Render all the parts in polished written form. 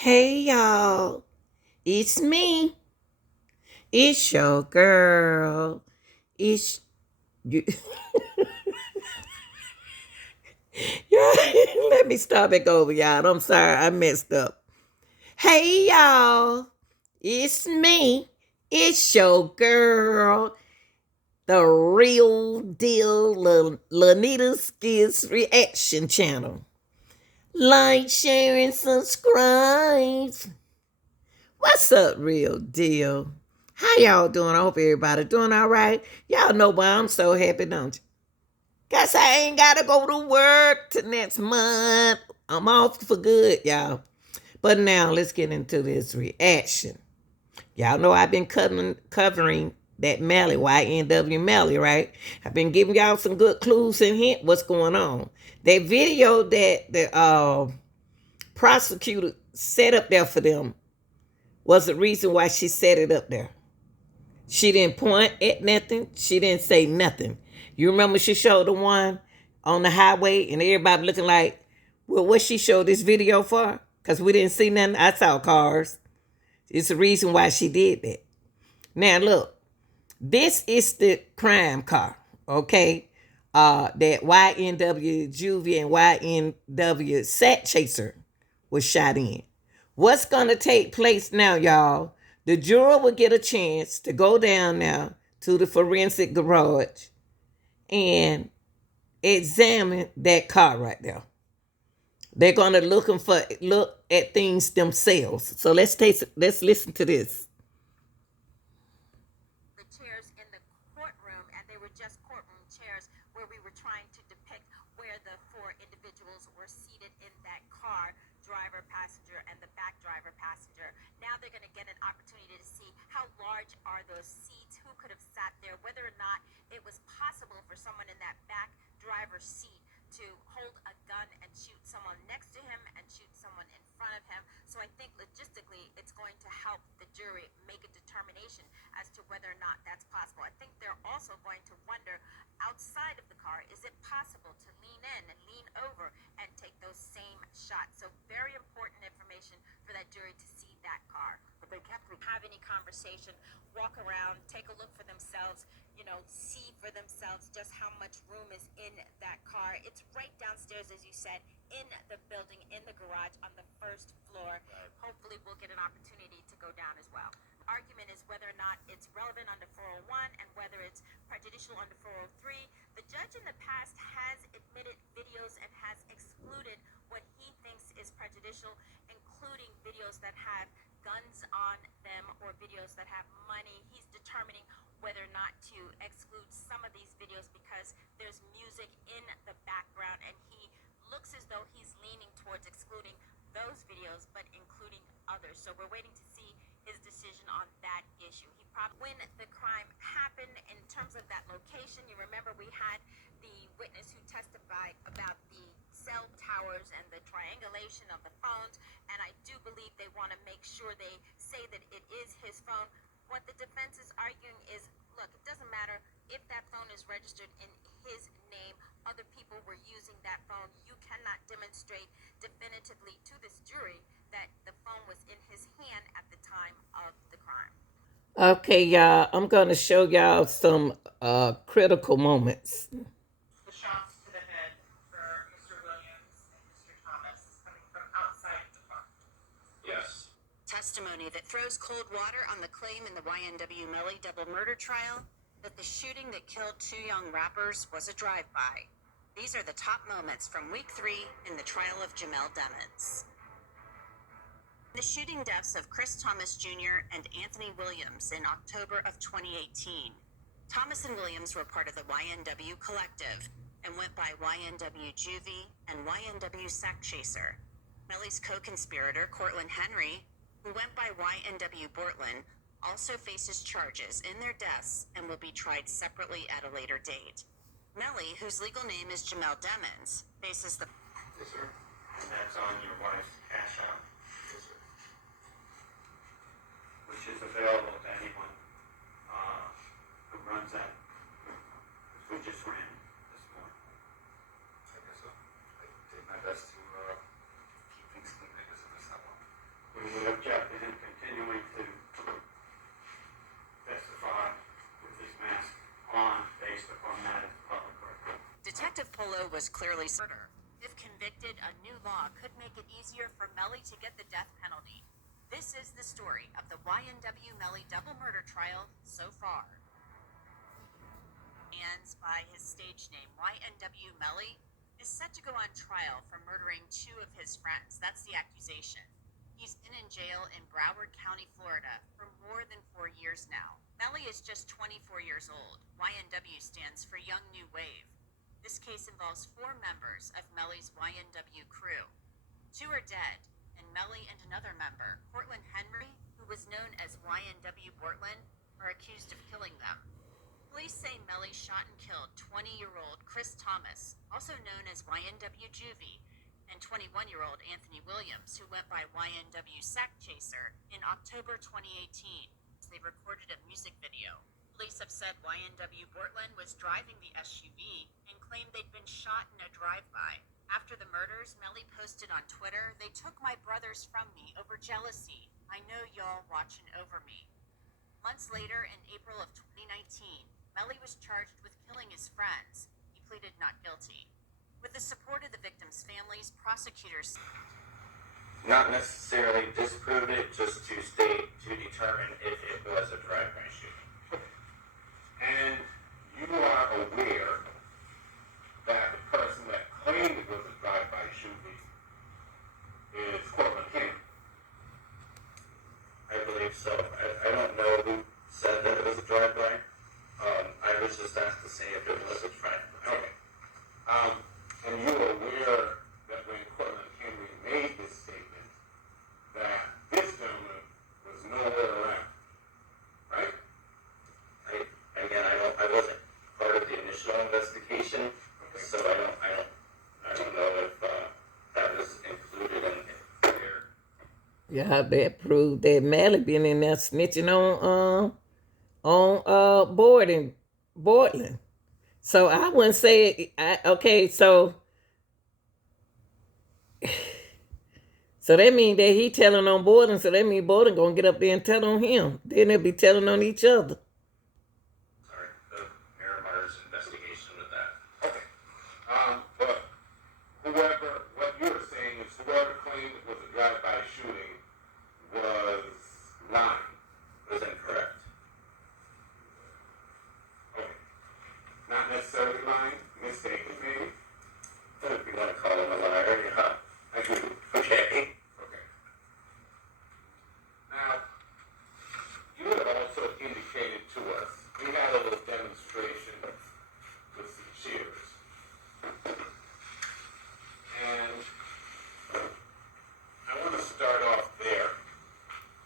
Hey y'all, it's me. It's your girl. It's you. Yeah, let me start back over, y'all. I'm sorry, I messed up. Hey y'all, it's me. It's your girl, the real deal Lanita Skills Reaction Channel. Like, share, and subscribe. What's up, real deal? How y'all doing? I hope everybody doing all right. Y'all know why I'm so happy, don't you? Guess I ain't gotta go to work till next month. I'm off for good, y'all. But now let's get into this reaction. Y'all know I've been covering that Mally, YNW Mally, right? I've been giving y'all some good clues and hint what's going on. That video that the prosecutor set up there for them was the reason why she set it up there. She didn't point at nothing. She didn't say nothing. You remember she showed the one on the highway and everybody looking like, well, what she showed this video for? Because we didn't see nothing. I saw cars. It's the reason why she did that. Now, look, this is the crime car, okay? That YNW Juvy and YNW Sat Chaser was shot in. What's going to take place now, y'all? The juror will get a chance to go down now to the forensic garage and examine that car right there. They're going to look at things themselves. So let's listen to this. The chairs in the courtroom, and they were just courtroom chairs where we were trying to depict where the four individuals were seated in that car, driver, passenger, and the back driver, passenger. Now they're going to get an opportunity to see how large are those seats, who could have sat there, whether or not it was possible for someone in that back driver's seat to hold a gun and shoot someone next to him and shoot someone in front of him. So I think logistically it's going to help the jury make a determination as to whether or not that's possible. I think they're also going to wonder, outside of the car, is it possible to lean in and lean over and take those same shots? So very important information for that jury to see that car. But they can't have any conversation, walk around, take a look for themselves, see for themselves just how much room is in that car. It's right downstairs, as you said, in the building, in the garage, on the first floor. Hopefully we'll get an opportunity to go down as well. Argument is whether or not it's relevant under 401 and whether it's prejudicial under 403. The judge in the past has admitted videos and has excluded what he thinks is prejudicial, including videos that have guns on them or videos that have money. He's determining whether or not to exclude some of these videos because there's music in the background, and he looks as though he's leaning towards excluding those videos but including others. So we're waiting to see his decision on that issue. He probably, when the crime happened, in terms of that location, you remember we had the witness who testified about the cell towers and the triangulation of the phones, and I do believe they want to make sure they say that it is his phone. What the defense is arguing is, look, it doesn't matter if that phone is registered in his name. Other people were using that phone. You cannot demonstrate definitively to this jury that the phone was in his hand at the time of the crime. Okay, y'all, I'm going to show y'all some critical moments. The shots to the head for Mr. Williams and Mr. Thomas coming from outside the car. Yes. Testimony that throws cold water on the claim in the YNW Melly double murder trial that the shooting that killed two young rappers was a drive-by. These are the top moments from week 3 in the trial of Jamel Demons. The shooting deaths of Chris Thomas Jr. and Anthony Williams in October of 2018. Thomas and Williams were part of the YNW collective and went by YNW Juvy and YNW Sack Chaser. Melly's co-conspirator, Cortland Henry, who went by YNW Bortlen, also faces charges in their deaths and will be tried separately at a later date. Melly, whose legal name is Jamel Demons, faces the... Yes, sir. And that's on your wife's cash out? Yes, sir. Which is available to anyone who runs that. We just ran this morning. I guess so. I did my best to keep things clean. I guess I missed that one. blow was clearly murder. If convicted, a new law could make it easier for Melly to get the death penalty. This is the story of the YNW Melly double murder trial so far. Stands by his stage name, YNW Melly, is set to go on trial for murdering two of his friends. That's the accusation. He's been in jail in Broward County, Florida for more than 4 years now. Melly is just 24 years old. YNW stands for Young New Wave. This case involves 4 members of Melly's YNW crew. 2 are dead, and Melly and another member, Bortlen Henry, who was known as YNW Bortlen, are accused of killing them. Police say Melly shot and killed 20-year-old Chris Thomas, also known as YNW Juvy, and 21-year-old Anthony Williams, who went by YNW Sack Chaser, in October 2018. They recorded a music video. Police have said YNW Bortlen was driving the SUV and claimed they'd been shot in a drive-by. After the murders, Melly posted on Twitter, "They took my brothers from me over jealousy. I know y'all watching over me." Months later, in April of 2019, Melly was charged with killing his friends. He pleaded not guilty. With the support of the victims' families, prosecutors not necessarily disproved it, just to state to determine if it was a drive-by shooting. And you are aware that the person that claimed it was a drive-by shooting is Cortland Henry. I believe so. I don't know who said that it was a drive-by. I was just asked to say if it was a drive-by. Okay. And you are aware that when Cortland Henry made this statement, that this gentleman was nowhere around, right? I wasn't part of the initial investigation, okay. So I don't know if that was included in there. Yeah, that proved that Melly been in there snitching on Bortlen. So I wouldn't say okay. So that means that he telling on Bortlen. So that means Bortlen gonna get up there and tell on him. Then they'll be telling on each other. Sorry, the Maramar's investigation with that. Okay. But what you're saying is whoever claimed it was a drive-by shooting was lying. Was incorrect. Okay. Not necessarily lying, mistaken maybe. If you want to call him a liar, yeah. I do. Okay. Okay. Now, you had also indicated to us, we had a little demonstration with some cheers. And I want to start off there.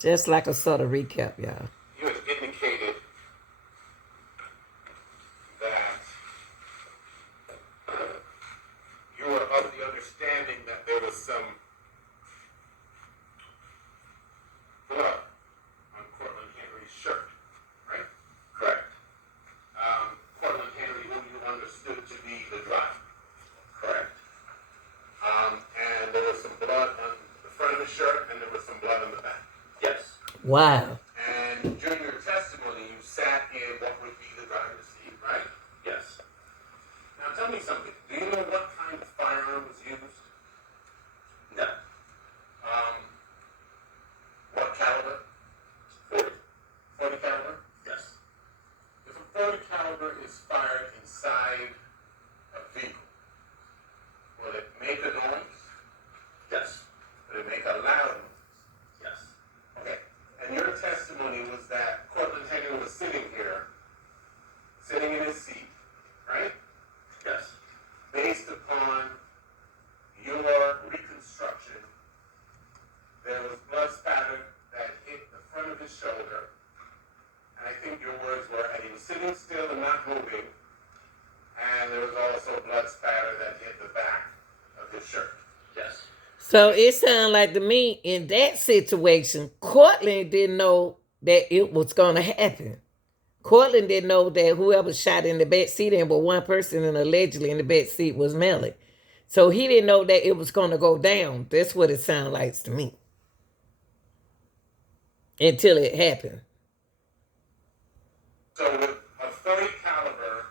Just like a sort of recap, y'all. You had indicated that you were of the understanding that there was some blood on Cortland Henry's shirt, right? Correct. Cortland Henry, whom you understood to be the driver. Correct. And there was some blood on the front of the shirt, and there was some blood on the back. Yes. Wow. And during your testimony, you sat in what would be the driver's seat, right? Yes. Now tell me something. Do you know what kind of firearm was used? No. What caliber? 40. 40 caliber? Yes. If a 40 caliber is fired inside a vehicle, will it make a noise? Yes. Will it make a loud noise? Yes. Okay. And your testimony was that Cortland Henry was sitting here, sitting in his seat, right? Yes. Based upon your reconstruction, there was blood spatter that hit the front of his shoulder. And I think your words were, and he was sitting still and not moving. And there was also blood spatter that hit the back of his shirt. Yes. So it sounded like to me in that situation, Cortland didn't know that it was going to happen. Cortland didn't know that whoever shot in the back seat and but one person and allegedly in the back seat was Melly. So he didn't know that it was going to go down. That's what it sounded like to me. Until it happened. So with a 30 caliber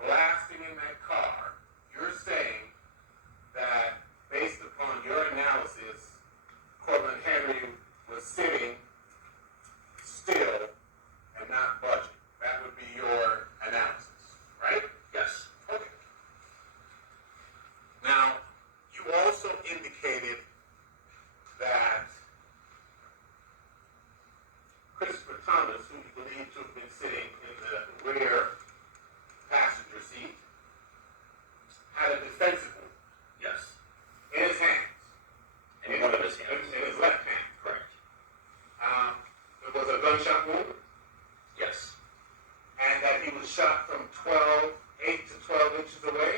blasting in that car, 8 to 12 inches away?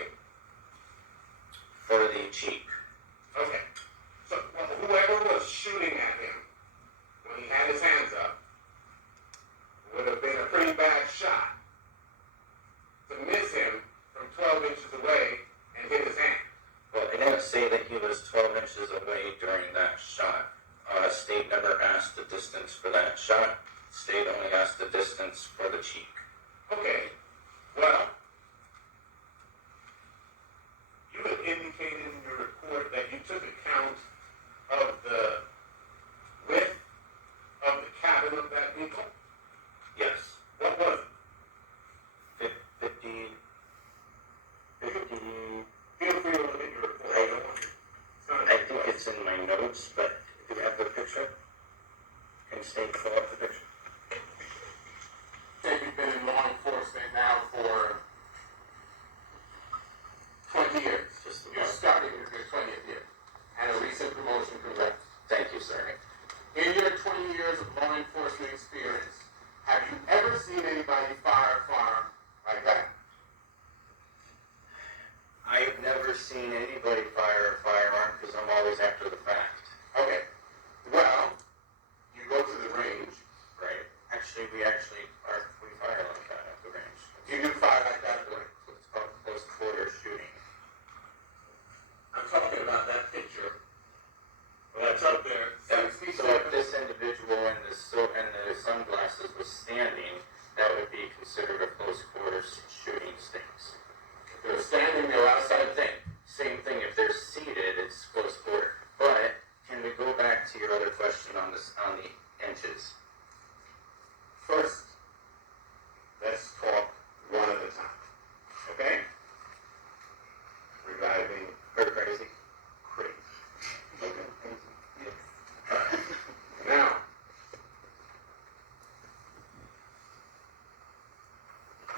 For the cheek. Okay. So whoever was shooting at him when he had his hands up would have been a pretty bad shot to miss him from 12 inches away and hit his hand. Well, they didn't say that he was 12 inches away during that shot. State never asked the distance for that shot. State only asked the distance for the cheek. Okay. Well, you had indicated in your report that you took account of the width of the cabin of that vehicle? Yes. What was it? 50. Feel free to look at your report. I think it's in my notes, but if you have the picture, can State pull up the picture? You've been in law enforcement now for 20 years. You're starting with your 20th year. And a recent promotion, congrats. Thank you, sir. In your 20 years of law enforcement experience, have you ever seen anybody fire a firearm like that? I've never seen anybody fire a firearm because I'm always after the fact. Okay. Well, you go to the range. Right. Actually, we fire like that at the range. You do fire like that at the range. It's called close quarter shooting. I'm talking about that picture. Well, that's up there. So if this individual in the sunglasses was standing, that would be considered a close quarter shooting stance. If they're standing there outside, Same thing. If they're seated, it's close quarter. But can we go back to your other question on the inches? first, let's talk one at a time. Okay? Reviving Or crazy? crazy. Okay. Now,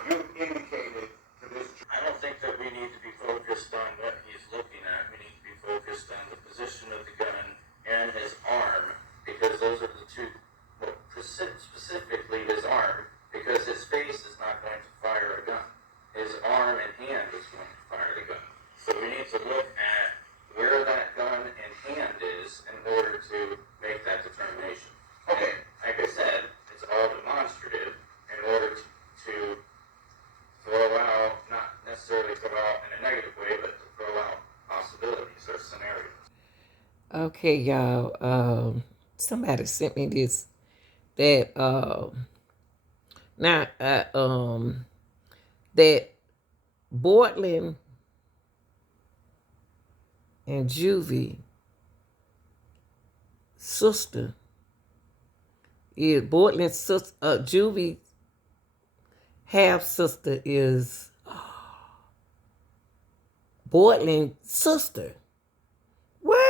you indicated to this. I don't think that we need to be focused on what he's looking at. We need to be focused on the position of the gun and his arm, because those are the two, well, specifically his arm, because his face is not going to fire a gun. His arm and hand is going to fire the gun. So we need to look at where that gun and hand is in order to make that determination. Okay. Like I said, it's all demonstrative in order to throw out, not necessarily throw out in a negative way, but to throw out possibilities or scenarios. Okay, y'all. Somebody sent me this that that Bortlen and Juvy sister is Bortlen's sister. Juvy half sister is Bortlen's sister. What?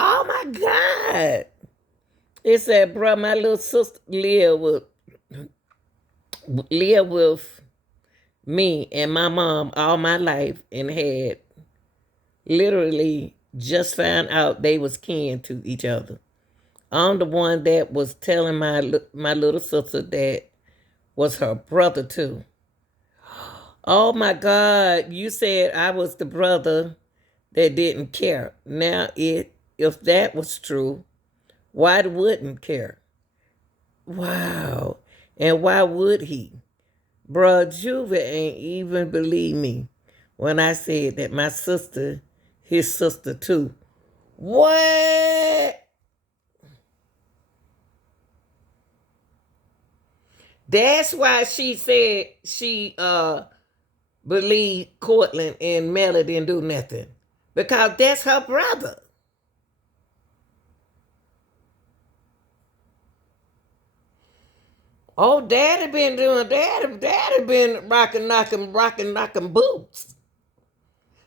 Oh my God! It said, bro, my little sister live with me and my mom all my life and had literally just found out they was kin to each other. I'm the one that was telling my little sister that was her brother too. Oh my God, you said I was the brother that didn't care. Now, if that was true, why wouldn't care? Wow. And why would he? Bruh, Juvy ain't even believe me when I said that my sister, his sister too. What? That's why she said she believed Cortland and Melly didn't do nothing. Because that's her brother. Oh, daddy been been rocking, knocking boots.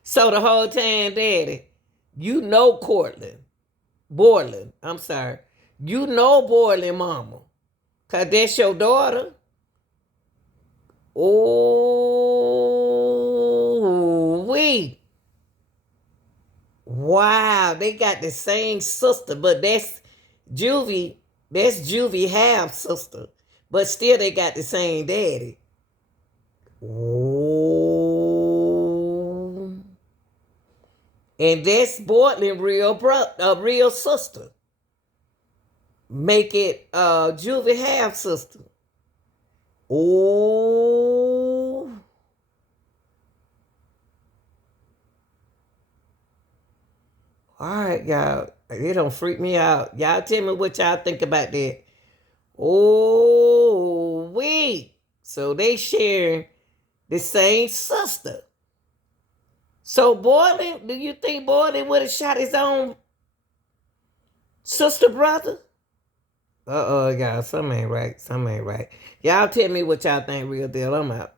So the whole time, daddy, you know Bortlen, I'm sorry. You know Bortlen mama. Because that's your daughter. Oh, wow, they got the same sister, but that's Juvy half sister. but still they got the same daddy. Oh. And that's Bortlen real sister. Make it Juvy half sister. Oh. All right, y'all. It don't freak me out. Y'all tell me what y'all think about that. Oh, wait. So they share the same sister. So Bortlen, do you think Bortlen would have shot his own sister brother? Y'all, something ain't right. Something ain't right. Y'all tell me what y'all think, real deal. I'm out.